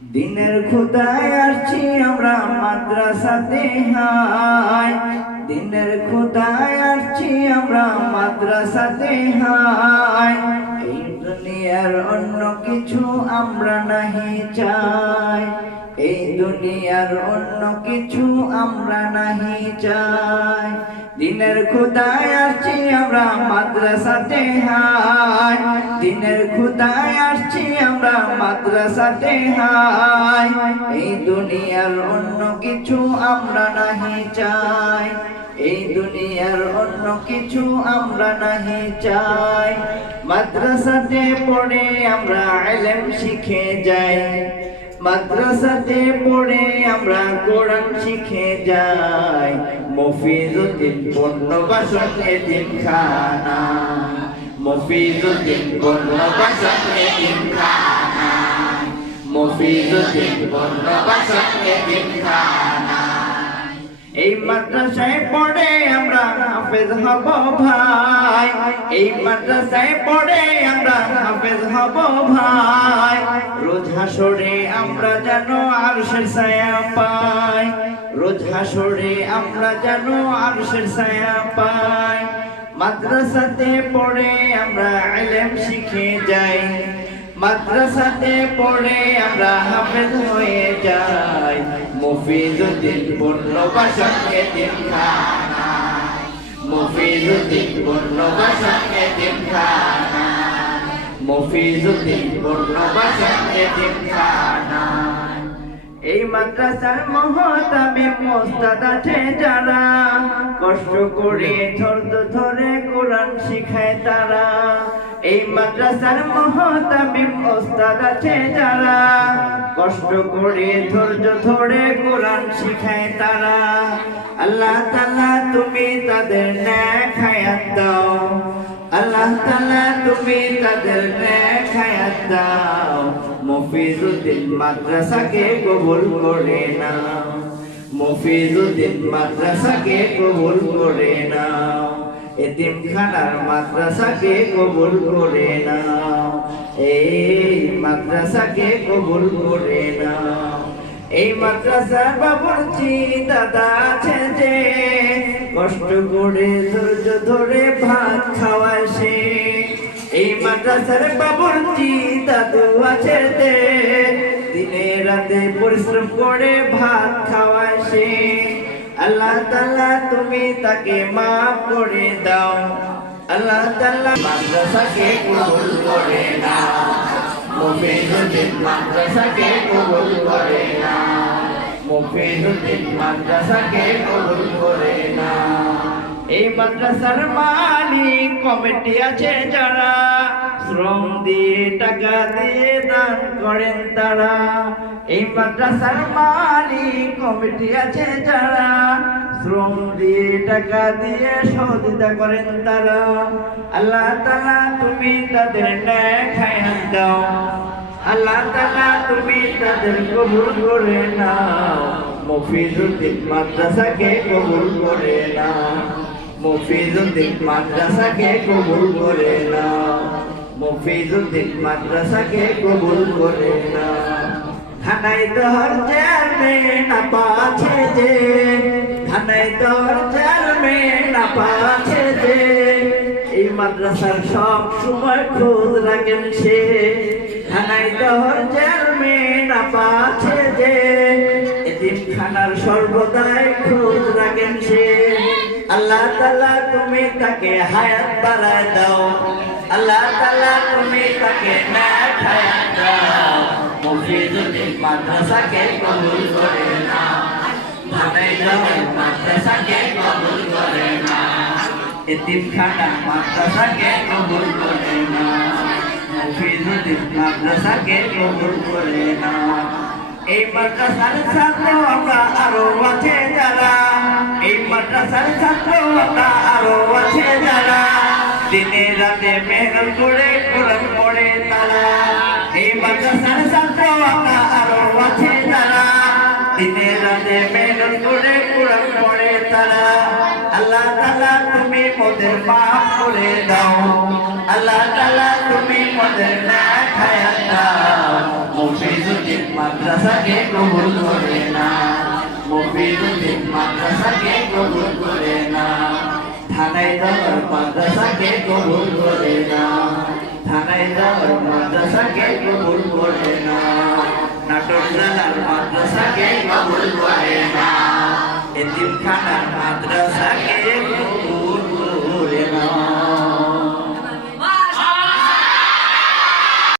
দিনের খোদায় আসছি আমরা মাদ্রাসাতে হাই, দিনের খোদায় আসছি আমরা মাদ্রাসাতে হাই। এই দুনিয়ার অন্য কিছু আমরা নাহি চাই, এই দুনিয়ার অন্য কিছু আমরা নাহি চাই। দিনের খোদায় আসছি আমরা মাদ্রাসাতে হাই, দিনের খোদায় আসছি আমরা মাদ্রাসাতে হাই। এই দুনিয়ার অন্য কিছু আমরা নাহি চাই, এই দুনিয়ার অন্য কিছু আমরা নাহি চাই। মাদ্রাসাতে পড়ে আমরা ইলম শিখে যাই, মাদ্রাসাতে পড়ে আমরা কোরআন শিখে যাই। মফিজুদ্দিন পূর্ণবাসন এতিমখানা, মফিজুদ্দিন পূর্ণবাসন এতিমখানা, মফিজুদ্দিন পূর্ণবাসন এতিমখানা। এই মাদ্রাসায় পড়ে আমরা হাফেজ হব ভাই, এই মাদ্রাসায় পড়ে আমরা হাফেজ হব ভাই। রোজ হাসরে আমরা যেন আরশের ছায়া পাই, রোজ হাসরে আমরা যেন আরশের ছায়া পাই। মাদ্রাসাতে পড়ে আমরা ইলম শিখে যাই, মাদ্রাসাতে পড়ে আমরা হাফেজ হয়ে যাই। মফিজুদ্দিন পূর্ণবাসন এতিমখানা, মফিজুদ্দিন পূর্ণবাসন এতিমখানা, মফিজুদ্দিন পূর্ণবাসন এতিমখানা। এই মাদ্রাসার মহতামিম মোস্তাদ আছে যারা, কষ্ট করে ধৈর্য ধরে কোরআন শিখায় তারা। এই মাদ্রাসার মহতামিম ওস্তাদ আছে যারা, কষ্ট করে ধৈর্য ধরে কোরআন শিখায় তারা। আল্লাহ তাআলা তুমি তাদের নেক হায়াত দাও, আল্লাহ তাআলা তুমি তাদের নেক হায়াত দাও। মফিজুদ্দিন মাদ্রাসাকে কবুল করে নাও, মফিজুদ্দিন মাদ্রাসাকে কবুল করে নাও। এতিমখানার মাদ্রাসাকে কবুল করে নাও, এই মাদ্রাসাকে কবুল করে নাও। এই মাদ্রাসার বাবুর্চি দাদা আছে যে, কষ্ট করে ধৈর্য ধরে ভাত খাওয়ায় সে। এই মাদ্রাসার বাবুর্চি দাদু আছে যে, দিনে রাতে পরিশ্রম করে ভাত খাওয়ায় সে। আল্লাহ তাআলা তুমি তাকে মাফ করে দাও, আল্লাহ তাআলা মাদ্রাসাকে কবুল করে নাও। মফিজুদ্দিন মাদ্রাসাকে কবুল করে নাও, মফিজুদ্দিন মাদ্রাসাকে কবুল করে নাও। এই মাদ্রাসার মালিক কমিটি আছে যারা, শ্রম দিয়ে টাকা দিয়ে দান করেন তারা। এই মাদ্রাসার মালিক কমিটি আছে যারা, শ্রম দিয়ে টাকা দিয়ে সহযোগিতা করেন তারা। আল্লাহ তাআলা তুমি তাদের নেক হায়াত দাও, আল্লাহ তাআলা তুমি তাদের কবুল করে নাও। মফিজুদ্দিন মাদ্রাসাকে কবুল করে নাও, মফিজুদ্দিন মাদ্রাসাকে কবুল করে নাও, মফিজুদ্দিন মাদ্রাসাকে কবুল করে নাও। ধানাই দহর চেয়ারম্যান আপা আছে যে, ধানাই দহর চেয়ারম্যান আপা আছে যে, এই মাদ্রাসার সব সময় খোঁজ রাখেন সে। ধানাই দহর চেয়ারম্যান আপা আছে যে, এতিমখানার সর্বদাই খোঁজ রাখেন সে। আল্লাহ তাআলা তুমি তাকে হায়াত বাড়ায় দাও, আল্লাহ তাআলা তুমি তাকে নেক হায়াত দাও। মফিজুদ্দিন মাদ্রাসাকে কবুল করে নাও, ধানাই দহর মাদ্রাসাকে কবুল করে নাও। এতিমখানা মাদ্রাসাকে কবুল করে নাও, মফিজুদ্দিন মাদ্রাসাকে কবুল করে নাও। এই মাদ্রাসার ছাত্র আমরা আরো আছে যারা, এই মাদ্রাসার ছাত্র আমরা আরো আছে যারা, দিনে রাতে মেহনত করে কোরআন পড়ে তারা। এই মাদ্রাসার ছাত্র আমরা আরো আছে যারা, দিনে রাতে মেহনত করে কোরআন পড়ে তারা। আল্লাহ তাআলা তুমি মোদের মাফ করে দাও, আল্লাহ তাআলা তুমি মোদের নেক হায়াত দাও। মফিজুদ্দিন মাদ্রাসাকে কবুল করে না, মফিজুদ্দিন মাদ্রাসাকে কবুল করে না, থানায় যাওয়ার মাদ্রাসাকে কবুল করে না, থানায় যাওয়ার মাদ্রাসাকে কবুল করে না, নাটোর জেলার মাদ্রাসাকে কবুল করে না, এতিমখানার মাদ্রাসাকে কবুল